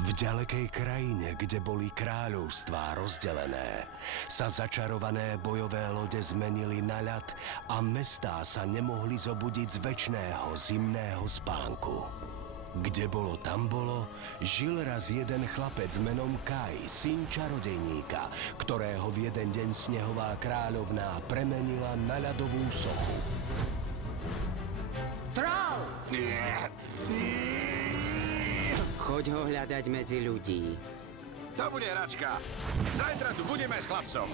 V ďalekej krajine, kde boli kráľovstvá rozdelené, sa začarované bojové lode zmenili na ľad a mestá sa nemohli zobudiť z večného zimného spánku. Kde bolo, tam bolo, žil raz jeden chlapec menom Kai, syn čarodejníka, ktorého v jeden deň snehová kráľovná premenila na ľadovú sochu. Troll! Choď ho hľadať medzi ľudí. To bude hračka. Zajtra tu budeme s chlapcom.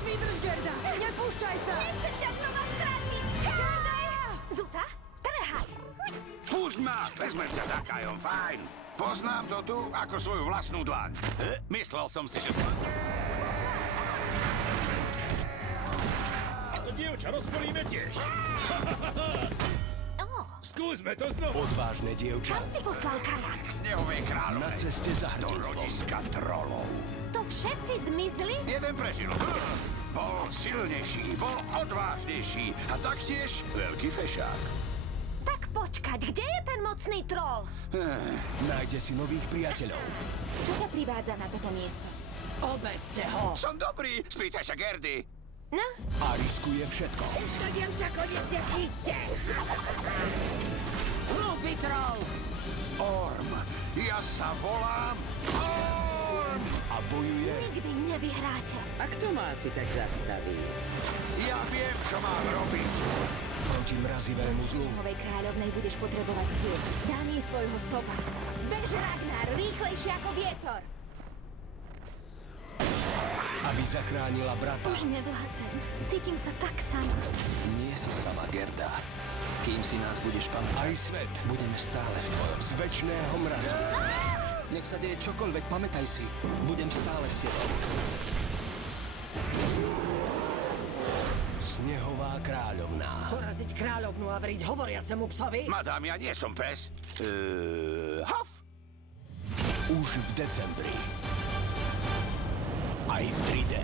Vydrž, Gerda! Nepúšťaj sa! Nechcem ťa znova strátiť! Gerda! Zuta, trhaj! Púšť ma, vezmem ťa za Kajom, fajn. Poznám to tu ako svoju vlastnú dlaň. Myslel som si, že A to dievča rozpolíme tiež. Skúsme to znovu. Odvážne dievča Kam si poslal Kaja? k snehovej kráľovnej. na ceste za Do hrdinstvom. rodiska trolov. To všetci zmizli? Jeden prežil. Bol silnejší, bol odvážnejší a taktiež veľký fešák. Tak počkať, kde je ten mocný troll? Nájde si nových priateľov. Čo ťa privádza na toto miesto? Obezte ho! Som dobrý, spýtaj sa Gerdy. No, A riskuje všetko. Už to dievča konečne chyťte! Hlúpy troll! Orm, ja sa volám Orm. A bojuje nikdy nevyhráte. A kto ma asi tak zastaví? Ja viem, čo mám robiť. proti mrazivému zlu. Snehovej kráľovnej budeš potrebovať síl. Dám jej svojho soba. Bež, Ragnar, rýchlejšie ako vietor. Aby zachránila brata. Už nevládzem. Cítim sa tak sama. Nie si sama, Gerda. Kým si nás budeš pamätať, Aj svet budeme stále v tvojom. z večného mrazu. Nech sa deje čokoľvek, pamätaj si. Budem stále s tebou. Snehová kráľovná. Poraziť kráľovnú a veriť hovoriacemu psovi? Madám, ja nie som pes. Haf! Už v decembri. Aj v 3D.